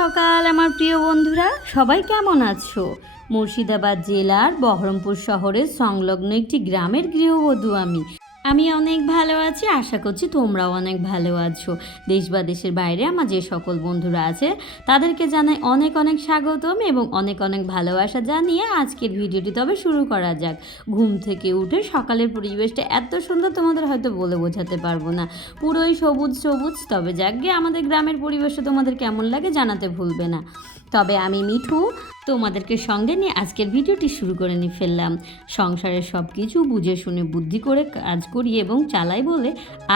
সকাল আমার প্রিয় বন্ধুরা, সবাই কেমন আছো? মুর্শিদাবাদ জেলার বহরমপুর শহরের সংলগ্ন একটি গ্রামের গৃহবধূ আমি অনেক ভালো আছি। আশা করছি তোমরাও অনেক ভালো আছো। দেশ বা দেশের বাইরে আমার যে সকল বন্ধুরা আছে তাদেরকে জানাই অনেক অনেক স্বাগতম এবং অনেক অনেক ভালোবাসা জানিয়ে আজকের ভিডিওটি তবে শুরু করা যাক। ঘুম থেকে উঠে সকালের পরিবেশটা এত সুন্দর, তোমাদের হয়তো বলে বোঝাতে পারবো না। পুরোই সবুজ সবুজ। তবে যাকে আমাদের গ্রামের পরিবেশটা তোমাদের কেমন লাগে জানাতে ভুলবে না। তবে আমি মিঠু তোমাদেরকে সঙ্গে নিয়ে আজকের ভিডিওটি শুরু করে নিয়ে ফেললাম। সংসারের সব কিছু বুঝে শুনে বুদ্ধি করে কাজ করি এবং চালাই বলে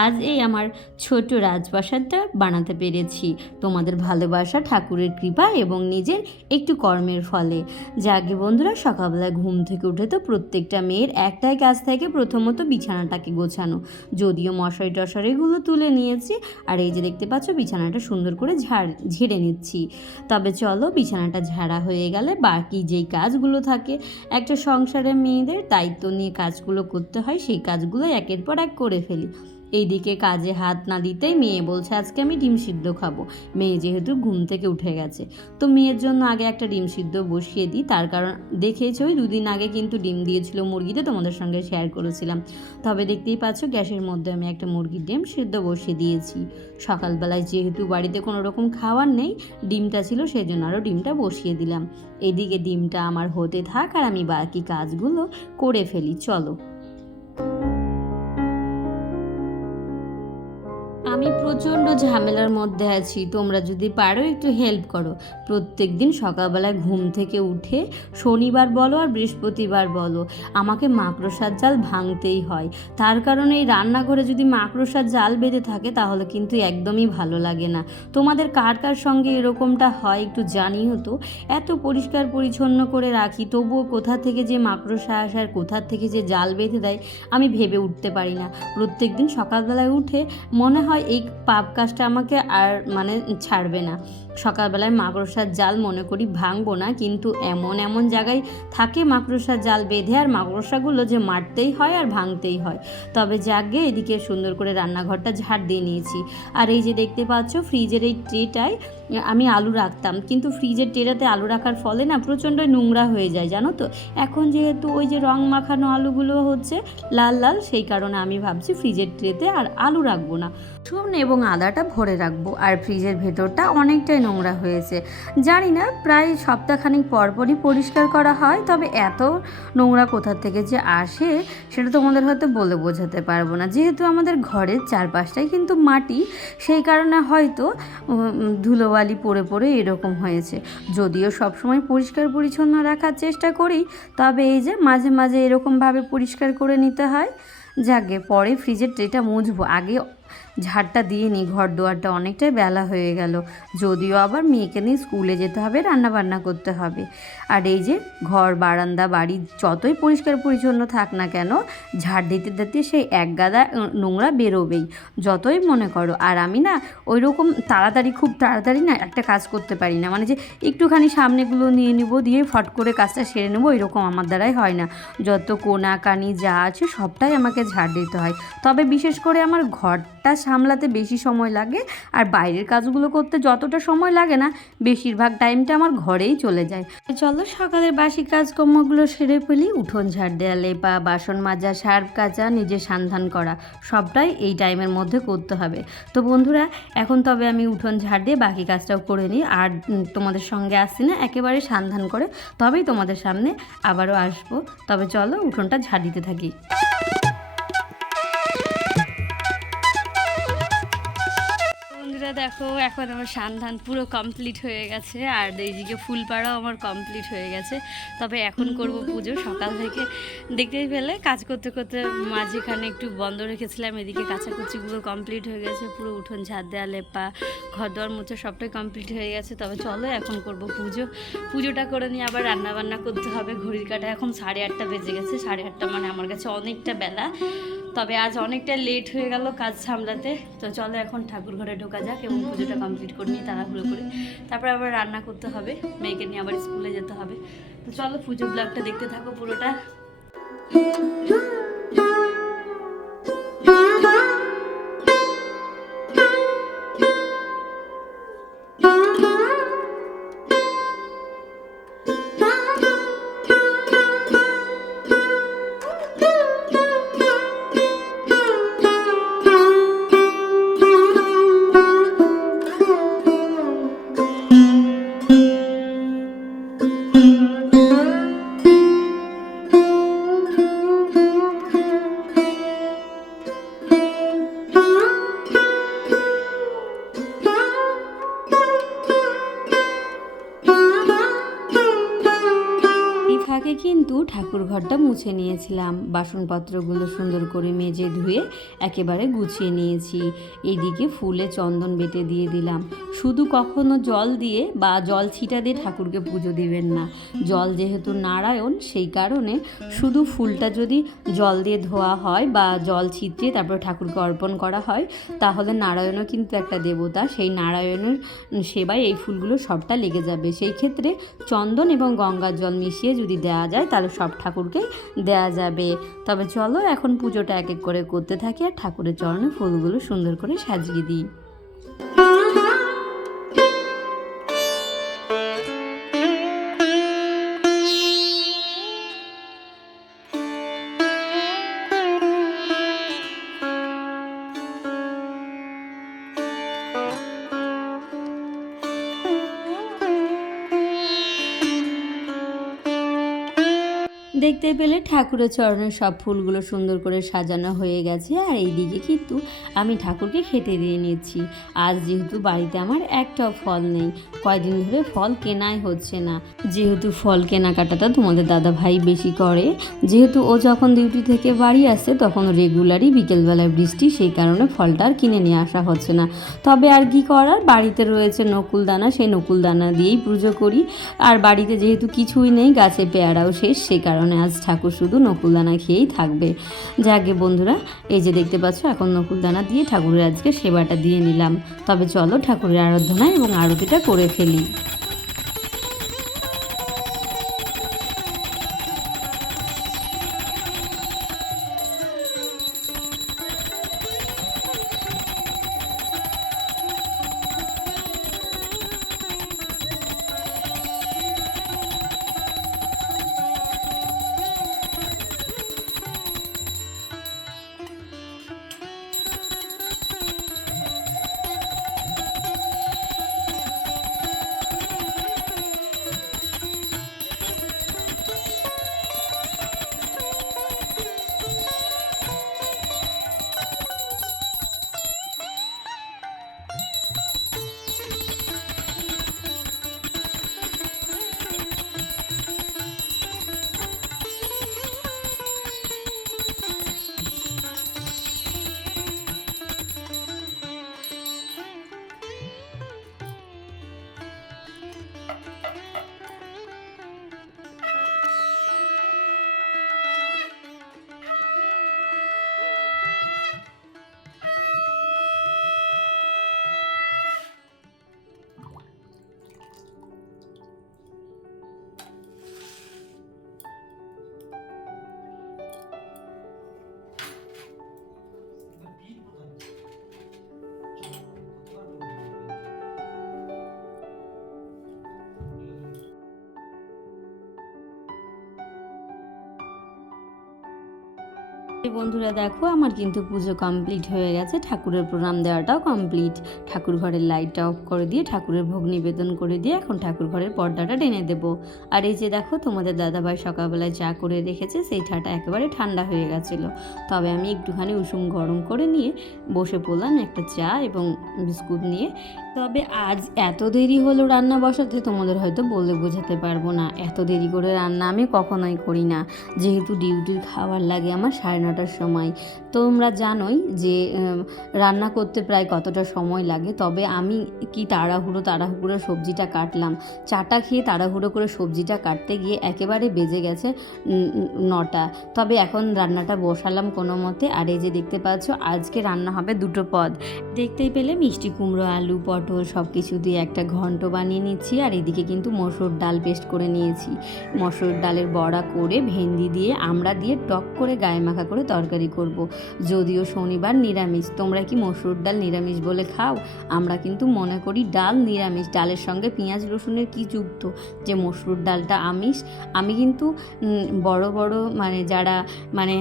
আজ এই আমার ছোট রাজপ্রাসাদটা বানাতে পেরেছি তোমাদের ভালোবাসা, ঠাকুরের কৃপা এবং নিজের একটু কর্মের ফলে। যাকে বন্ধুরা, সকালবেলা ঘুম থেকে উঠে তো প্রত্যেকটা মেয়ের একটাই কাজ থাকে, প্রথমত বিছানাটাকে গোছানো। যদিও মশারি টশারিগুলো তুলে নিয়েছি, আর এই যে দেখতে পাচ্ছ বিছানাটা সুন্দর করে ঝেড়ে নিচ্ছি। তবে চলো, বিছানাটা ঝাড়া হয়ে গেলে বাকি যেই কাজগুলো থাকে একটা সংসারে মেয়েদের দায়িত্ব নিয়ে কাজগুলো করতে হয়, সেই কাজগুলো একের পর এক করে ফেলি। এইদিকে কাজে হাত না দিতেই মেয়ে বলছে আজকে আমি ডিম সিদ্ধ খাবো। মেয়ে যেহেতু ঘুম থেকে উঠে গেছে, তো মেয়ের জন্য আগে একটা ডিম সিদ্ধ বসিয়ে দিই। তার কারণ দেখেছো ওই দুদিন আগে কিন্তু ডিম দিয়েছিল মুরগিতে, তোমাদের সঙ্গে শেয়ার করেছিলাম। তবে দেখতেই পাচ্ছ গ্যাসের মধ্যে আমি একটা মুরগির ডিম সিদ্ধ বসিয়ে দিয়েছি। সকালবেলায় যেহেতু বাড়িতে কোনো রকম খাবার নেই, ডিমটা ছিল সেই জন্য আরও ডিমটা বসিয়ে দিলাম। এদিকে ডিমটা আমার হতে থাক আর আমি বাকি কাজগুলো করে ফেলি। চলো। আমি প্রচণ্ড ঝামেলার মধ্যে আছি, তোমরা যদি পারো একটু হেল্প করো। প্রত্যেক দিন সকালবেলায় ঘুম থেকে উঠে শনিবার বলো আর বৃহস্পতিবার বলো আমাকে মাকড়সার জাল ভাঙতেই হয়। তার কারণে এই রান্নাঘরে যদি মাকড়সার জাল বেঁধে থাকে তাহলে কিন্তু একদমই ভালো লাগে না। তোমাদের কার কার সঙ্গে এরকমটা হয় একটু জানিও তো। এত পরিষ্কার পরিচ্ছন্ন করে রাখি, তবুও কোথা থেকে যে মাকড়সা আসে আর কোথা থেকে যে জাল বেঁধে দেয় আমি ভেবে উঠতে পারি না। প্রত্যেক দিন সকালবেলায় উঠে মনে হয় এই পাপ কাজটা আমাকে আর ছাড়বে না। সকালবেলায় মাকড়সার জাল মনে করি ভাঙবো না, কিন্তু এমন এমন জায়গায় থাকে মাকড়সার জাল বেঁধে, আর মাকড়সাগুলো যে মারতেই হয় আর ভাঙতেই হয়। তবে যাকে এদিকে সুন্দর করে রান্নাঘরটা ঝাড় দিয়ে নিয়েছি। আর এই যে দেখতে পাচ্ছ ফ্রিজের এই ট্রেটায় আমি আলু রাখতাম, কিন্তু ফ্রিজের ট্রেটাতে আলু রাখার ফলে না প্রচণ্ড নোংরা হয়ে যায় জানো তো। এখন যেহেতু ওই যে রং মাখানো আলুগুলো হচ্ছে লাল লাল, সেই কারণে আমি ভাবছি ফ্রিজের ট্রেতে আর আলু রাখবো না, রসুন এবং আদাটা ভরে রাখবো। আর ফ্রিজের ভেতরটা অনেকটাই নোংরা হয়েছে, জানি না প্রায় সপ্তাহখানিক পরপরই পরিষ্কার করা হয়। তবে এত নোংরা কোথা থেকে যে আসে সেটা তোমাদের হয়তো বলে বোঝাতে পারবো না। যেহেতু আমাদের ঘরের চারপাশটাই কিন্তু মাটি, সেই কারণে হয়তো ধুলোবালি পড়ে পড়ে এরকম হয়েছে। যদিও সবসময় পরিষ্কার পরিচ্ছন্ন রাখার চেষ্টা করি, তবে এই যে মাঝে মাঝে এরকমভাবে পরিষ্কার করে নিতে হয়। যাকে পরে ফ্রিজের ট্রেটা মুছবো, আগে ঝাড়টা দিয়ে নিই। ঘর দুয়ারটা অনেকটাই বেলা হয়ে গেল, যদিও আবার মেয়েকে নিয়ে স্কুলে যেতে হবে, রান্না বান্না করতে হবে। আর এই যে ঘর বারান্দা বাড়ি যতই পরিষ্কার পরিচ্ছন্ন থাক না কেন, ঝাড় দিতে দিতে সেই এক গাদা নোংরা বেরোবেই, যতই মনে করো। আর আমি না ওই রকম খুব তাড়াতাড়ি না একটা কাজ করতে পারি না, মানে যে একটুখানি সামনেগুলো নিয়ে নিব, দিয়ে ফট করে কাজটা সেরে নেবো, এরকম আমার দ্বারাই হয় না। যত কোনা কানি যা আছে সবটাই আমাকে ঝাড় দিতে হয়। তবে বিশেষ করে আমার ঘরটা সামলাতে বেশি সময় লাগে, আর বাইরের কাজগুলো করতে যতটা সময় লাগে না, বেশিরভাগ টাইমটা আমার ঘরেই চলে যায়। চলো সকালের বাসি কাজকর্মগুলো সেরে ফেলি। উঠোন ঝাড় দেওয়া, লেপা, বাসন মাজা, সার্ফ কাচা, নিজে সান্ধান করা, সবটাই এই টাইমের মধ্যে করতে হবে। তো বন্ধুরা, এখন তবে আমি উঠোন ঝাড় দিয়ে বাকি কাজটাও করে নিই। আর তোমাদের সঙ্গে আসছি না, একেবারে সান্ধান করে তবেই তোমাদের সামনে আবারও আসবো। তবে চলো উঠোনটা ঝাড় দিতে থাকি। দেখো এখন আমার সান্ধান পুরো কমপ্লিট হয়ে গেছে, আর এইদিকে ফুল পাড়াও আমার কমপ্লিট হয়ে গেছে। তবে এখন করব পুজো। সকাল থেকে দেখতেই পেলে কাজ করতে করতে মাঝখানে একটু বন্ধ রেখেছিলাম। এদিকে কাচাকুচিগুলো কমপ্লিট হয়ে গেছে, পুরো উঠোন ঝাড় দেওয়া, লেপা, ঘর দোয়ার মোছা সবটাই কমপ্লিট হয়ে গেছে। তবে চলো এখন করব পুজো। পুজোটা করে নিয়ে আবার রান্না বান্না করতে হবে। ঘড়ির কাঁটা এখন 8:30 বেজে গেছে। 8:30 মানে আমার কাছে অনেকটা বেলা। তবে আজ অনেকটা লেট হয়ে গেল কাজ সামলাতে। তো চলো এখন ঠাকুর ঘরে ঢোকা যাক এবং পুজোটা কমপ্লিট করে নিই তাড়াহুড়ো করে। তারপরে আবার রান্না করতে হবে, মেয়েকে নিয়ে আবার স্কুলে যেতে হবে। তো চলো পুজো ব্লগটা দেখতে থাকো পুরোটা। কিন্তু ঠাকুর ঘরটা মুছে নিয়েছিলাম, বাসনপত্রগুলো সুন্দর করে মেজে ধুয়ে একেবারে গুছিয়ে নিয়েছি। এইদিকে ফুলে চন্দন বেটে দিয়ে দিলাম। শুধু কখনো জল দিয়ে বা জল ছিটা দিয়ে ঠাকুরকে পুজো দিবেন না। জল যেহেতু নারায়ণ, সেই কারণে শুধু ফুলটা যদি জল দিয়ে ধোয়া হয় বা জল ছিটিয়ে তারপর ঠাকুরকে অর্পণ করা হয়, তাহলে নারায়ণও কিন্তু একটা দেবতা, সেই নারায়ণের সেবায় এই ফুলগুলো সবটা লেগে যাবে। সেই ক্ষেত্রে চন্দন এবং গঙ্গার জল মিশিয়ে যদি দেওয়া যায় তাহলে সব ঠাকুরকে দেওয়া যাবে। তবে চলো এখন পুজোটা এক এক করে করতে থাকি আর ঠাকুরের চরণে ফুলগুলো সুন্দর করে সাজিয়ে দিই। দেখতে পেলে ঠাকুরের চরণের সব ফুলগুলো সুন্দর করে সাজানো হয়ে গেছে। আর এইদিকে কিন্তু আমি ঠাকুরকে খেতে দিয়ে নিচ্ছি। আজ যেহেতু বাড়িতে আমার একটাও ফল নেই, কয়দিন ধরে ফল কেনাই হচ্ছে না। যেহেতু ফল কেনাকাটাটা তোমাদের দাদা ভাই বেশি করে, যেহেতু ও যখন ডিউটি থেকে বাড়ি আসে তখন রেগুলারই বিকেলবেলায় বৃষ্টি, সেই কারণে ফলটা আর কিনে নিয়ে আসা হচ্ছে না। তবে আর কি করার, বাড়িতে রয়েছে নকুলদানা, সেই নকুলদানা দিয়েই পুজো করি। আর বাড়িতে যেহেতু কিছুই নেই, গাছে পেয়ারাও শেষ, সেই কারণে আজ ঠাকুর শুধু নকুলদানা খেয়েই থাকবে। যাকে বন্ধুরা, এই যে দেখতে পাচ্ছ এখন নকুলদানা দিয়ে ঠাকুরের আজকে সেবাটা দিয়ে নিলাম। তবে চলো ঠাকুরের আরাধনা এবং আরতিটা করে ফেলি। বন্ধুরা দেখো, আমার কিন্তু পুজো কমপ্লিট হয়ে গেছে, ঠাকুরের প্রণাম দেওয়াটাও কমপ্লিট। ঠাকুর ঘরের লাইটটা অফ করে দিয়ে ঠাকুরের ভোগ নিবেদন করে দিয়ে এখন ঠাকুর ঘরের পর্দাটা টেনে দেব। আর এই যে দেখো, তোমাদের দাদাভাই সকালবেলায় চা করে রেখেছে, সেই চাটা একেবারে ঠান্ডা হয়ে গেছিলো। তবে আমি একটুখানি উষুম গরম করে নিয়ে বসে পড়লাম একটা চা এবং বিস্কুট নিয়ে। তবে আজ এত দেরি হলো রান্না বসাতে, তোমাদের হয়তো বলে বোঝাতে পারবো না। এত দেরি করে রান্না আমি কখনোই করি না, যেহেতু ডিউটির খাবার লাগে আমার 9:30টার সময়। তোমরা জানোই যে রান্না করতে প্রায় কতটা সময় লাগে। তবে আমি কি তাড়াহুড়ো করে সবজিটা কাটলাম, চাটা খেয়ে তাড়াহুড়ো করে সবজিটা কাটতে গিয়ে একেবারে বেজে গেছে 9টা। তবে এখন রান্নাটা বসালাম কোনো মতে। আর এই যে দেখতে পাচ্ছ, আজকে রান্না হবে দুটো পদ। দেখতেই পেলে মিষ্টি কুমড়ো, আলু, পটল সব কিছু দিয়ে একটা ঘন্ট বানিয়ে নিচ্ছি। আর এদিকে কিন্তু মসুর ডাল পেস্ট করে নিয়েছি। মসুর ডালের বড়া করে ভেন্ডি দিয়ে আমড়া দিয়ে টক করে গায়ে মাখা করে তরকারি করব। যদিও শনিবার নিরামিষ, তোমরা কি মসুর ডাল নিরামিষ বলে খাও? আমরা কিন্তু মনে করি ডাল নিরামিষ, ডালের সঙ্গে পেঁয়াজ রসুনের কি যুক্ত যে মসুর ডালটা আমিষ। আমি কিন্তু বড় মানে যারা মানে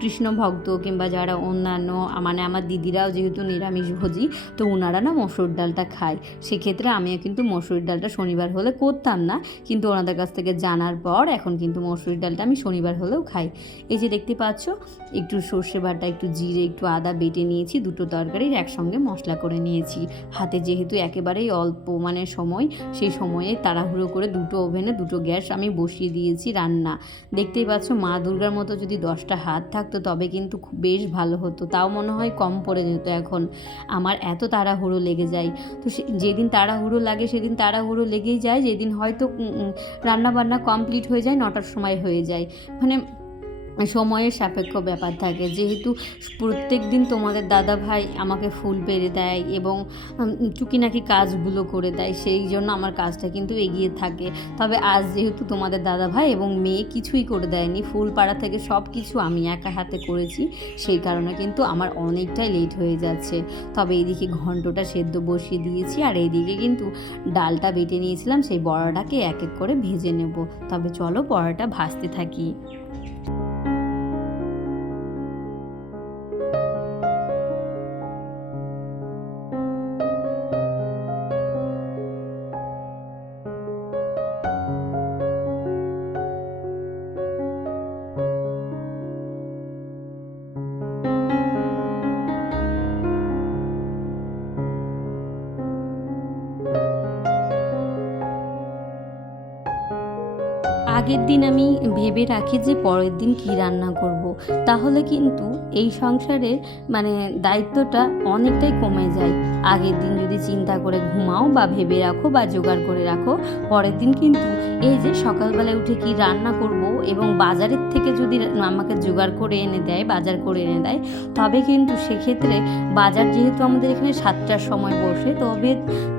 কৃষ্ণ ভক্ত কিংবা যারা অন্যান্য মানে আমার দিদিরাও যেহেতু নিরামিষ ভোজী, তো ওনারা না মসুর ডালটা খায়। সেক্ষেত্রে আমিও কিন্তু মসুর ডালটা শনিবার হলে করতাম না, কিন্তু ওনাদের কাছ থেকে জানার পর এখন কিন্তু মসুর ডালটা আমি শনিবার হলেও খাই। এই যে দেখতে পাচ্ছ, একটু সর্ষে সর্ষে বাটা, একটু জিরে, একটু আদা বেটে নিয়েছি, দুটো তরকারির একসঙ্গে মশলা করে নিয়েছি। হাতে যেহেতু একেবারেই অল্প মানে সময়, সেই সময়ে তাড়াহুড়ো করে দুটো ওভেনে দুটো গ্যাস আমি বসিয়ে দিয়েছি রান্না। দেখতেই পাচ্ছ, মা দুর্গার মতো যদি 10টা হাত থাকতো তবে কিন্তু বেশ ভালো হতো, তাও মনে হয় কম পড়ে যেত। এখন আমার এত তাড়াহুড়ো লেগে যায়, তো যেদিন তাড়াহুড়ো লাগে সেদিন তাড়াহুড়ো লেগেই যায়, যেদিন হয়তো রান্না বান্না কমপ্লিট হয়ে যায় 9টার সময় হয়ে যায়, মানে সময়ের সাপেক্ষ ব্যাপার থাকে। যেহেতু প্রত্যেক দিন তোমাদের দাদা ভাই আমাকে ফুল পেরে দেয় এবং টুকিনাকি কাজগুলো করে দেয়, সেই জন্য আমার কাজটা কিন্তু এগিয়ে থাকে। তবে আজ যেহেতু তোমাদের দাদা ভাই এবং মেয়ে কিছুই করে দেয়নি, ফুল পাড়া থেকে সব কিছু আমি একা হাতে করেছি, সেই কারণে কিন্তু আমার অনেকটাই লেট হয়ে যাচ্ছে। তবে এইদিকে ঘন্টটা সেদ্ধ বসিয়ে দিয়েছি, আর এইদিকে কিন্তু ডালটা বেটে নিয়েছিলাম, সেই বড়াটাকে এক এক করে ভেজে নেব। তবে চলো বড়াটা ভাজতে থাকি। আগের দিন আমি ভেবে রাখি যে পরের দিন কী রান্না করব, তাহলে কিন্তু এই সংসারের মানে দায়িত্বটা অনেকটাই কমে যায়। আগের দিন যদি চিন্তা করে ঘুমাও বা ভেবে রাখো বা জোগাড় করে রাখো, পরের দিন কিন্তু এই যে সকালবেলায় উঠে কি রান্না করব এবং বাজারের থেকে যদি আমাকে জোগাড় করে এনে দেয়, বাজার করে এনে দেয়, তবে কিন্তু সেক্ষেত্রে বাজার যেহেতু আমাদের এখানে 7টার সময় বসে, তবে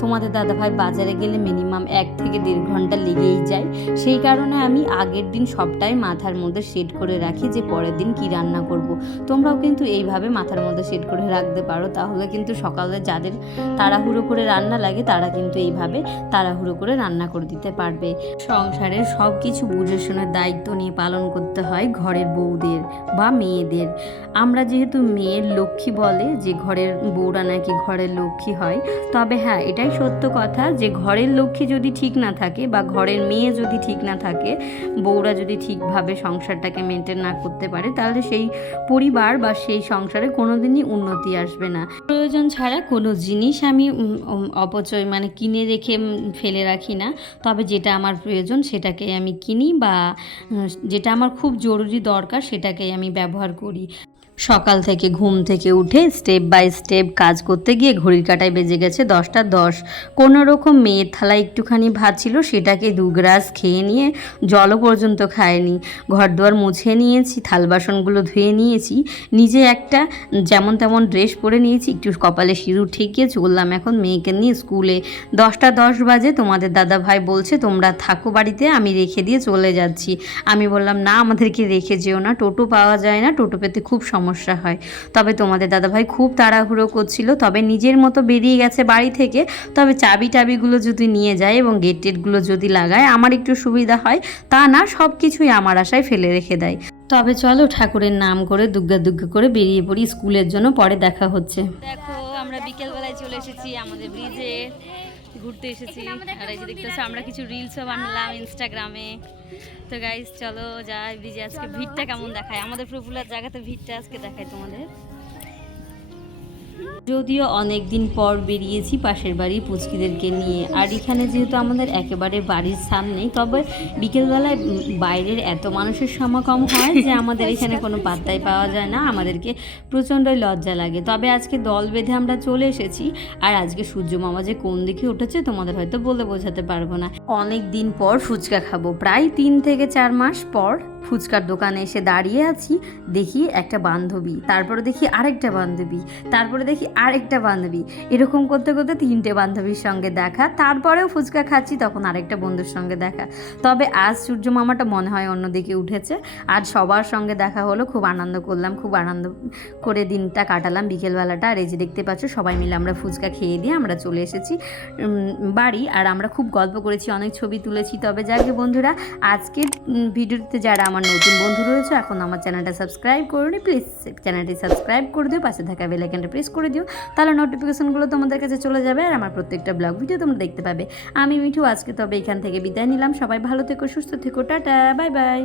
তোমাদের দাদাভাই বাজারে গেলে মিনিমাম 1 থেকে 1.5 ঘন্টা লেগেই যায়। সেই কারণে আমি আগের দিন সবটাই মাথার মধ্যে সেট করে রাখি যে পরের দিন কি রান্না করব। তোমরাও কিন্তু এইভাবে মাথার মধ্যে সেট করে রাখতে পারো, তাহলে কিন্তু সকালে যাদের তাড়াহুড়ো করে রান্না লাগে তারা কিন্তু এইভাবে তাড়াহুড়ো করে রান্না করে দিতে পারবে। সংসারের সব কিছু বুঝে শুনে দায়িত্ব নিয়ে পালন করতে হয় ঘরের বউদের বা মেয়েদের। আমরা যেহেতু মেয়ের লক্ষ্মী বলে যে ঘরের বউরা নাকি ঘরের লক্ষ্মী হয়, তবে হ্যাঁ, এটাই সত্য কথা যে ঘরের লক্ষ্মী যদি ঠিক না থাকে বা ঘরের মেয়ে যদি ঠিক না থাকে, বউরা যদি ঠিকভাবে সংসারটাকে মেনটেন না করতে পারে, তাহলে সেই পরিবার বা সেই সংসারে কোনোদিনই উন্নতি আসবে না। প্রয়োজন ছাড়া কোনো জিনিস আমি অপচয় মানে কিনে রেখে ফেলে রাখি না। তবে যেটা আমার প্রয়োজন সেটাকে আমি কিনি, বা যেটা আমার খুব জরুরি দরকার সেটাকেই আমি ব্যবহার করি। সকাল থেকে ঘুম থেকে উঠে স্টেপ বাই স্টেপ কাজ করতে গিয়ে ঘড়ির কাঁটায় বেজে গেছে 10টা 10। কোনো রকম মেয়ের থালায় একটুখানি ভাত ছিল, সেটাকে 2 গ্রাস খেয়ে নিয়ে জলও পর্যন্ত খায়নি। ঘর দুয়ার মুছে নিয়েছি, থাল বাসনগুলো ধুয়ে নিয়েছি, নিজে একটা যেমন তেমন ড্রেস পরে নিয়েছি, একটু কপালে সিঁদুর ঠেকিয়ে চললাম এখন মেয়েকে নিয়ে স্কুলে। 10টা 10 বাজে তোমাদের দাদা ভাই বলছে তোমরা থাকো বাড়িতে, আমি রেখে দিয়ে চলে যাচ্ছি। আমি বললাম না, আমাদেরকে রেখে যেও না, টোটো পাওয়া যায় না, টোটো পেতে খুব সমস্যা হয়। তবে তোমাদের দাদাভাই খুব তাড়াহুড়ো করছিল, তবে নিজের মতো বেরিয়ে গেছে বাড়ি থেকে। তবে চাবি টাবিগুলো যদি নিয়ে যায় এবং গেট টেটগুলো যদি লাগায় আমার একটু সুবিধা হয়, তা না সব কিছুই আমার আশায় ফেলে রেখে দেয়। তবে চলো ঠাকুরের নাম করে দুগ্গা দুগ্গা করে বেরিয়ে পড়ি স্কুলের জন্য, পরে দেখা হচ্ছে। দেখো আমরা বিকেলবেলায় চলে এসেছি আমাদের ব্রিজে, ঘুরতে এসেছি। আর এই যে দেখতেছো আমরা কিছু রিলসও বানালাম ইনস্টাগ্রামে। তো গাইস চলো যাই ব্রিজে, আজকে ভিড়টা কেমন দেখায়, আমাদের পপুলার জায়গাতে ভিড়টা আজকে দেখায় তোমাদের। যদিও অনেক দিন পর বেরিয়েছি পাশের বাড়ির পুচকিদেরকে নিয়ে, আর এখানে যেহেতু আমাদের একেবারে বাড়ির সামনেই, তবে বিকেলবেলায় বাইরের এত মানুষের সমাগম হয় যে আমাদের এখানে কোনো পাত্তাই পাওয়া যায় না, আমাদেরকে প্রচণ্ডই লজ্জা লাগে। তবে আজকে দল বেঁধে আমরা চলে এসেছি, আর আজকে সূর্য মামা যে কোন দিকে উঠেছে তোমাদের হয়তো বলে বোঝাতে পারবো না। অনেক দিন পর ফুচকা খাবো, প্রায় 3 থেকে 4 মাস পর ফুচকার দোকানে এসে দাঁড়িয়ে আছি, দেখি একটা বান্ধবী, তারপরে দেখি আরেকটা বান্ধবী, তারপরে দেখি আরেকটা বান্ধবী, এরকম করতে করতে 3টে বান্ধবীর সঙ্গে দেখা, তারপরেও ফুচকা খাচ্ছি, তখন আরেকটা বন্ধুর সঙ্গে দেখা। তবে আজ সূর্য মামাটা মনে হয় অন্যদিকে উঠেছে। আজ সবার সঙ্গে দেখা হলো, খুব আনন্দ করলাম, খুব আনন্দ করে দিনটা কাটালাম বিকেলবেলাটা। আর এই যে দেখতে পাচ্ছ সবাই মিলে আমরা ফুচকা খেয়ে দিয়ে আমরা চলে এসেছি বাড়ি, আর আমরা খুব গল্প করেছি, অনেক ছবি তুলেছি। তবে যাকে বন্ধুরা, আজকের ভিডিওতে যারা আমার নতুন বন্ধু রয়েছে এখন আমার চ্যানেলটা সাবস্ক্রাইব করুন, প্লিজ চ্যানেলটি সাবস্ক্রাইব করে দিও, পাশে থাকা বেল আইকনটা প্রেস করে দিও, তাহলে নোটিফিকেশনগুলো তোমাদের কাছে চলে যাবে আর আমার প্রত্যেকটা ব্লগ ভিডিও তোমরা দেখতে পাবে। আমি মিঠু আজকে তবে এখান থেকে বিদায় নিলাম, সবাই ভালো থেকো, সুস্থ থেকো, টাটা, বাই বাই।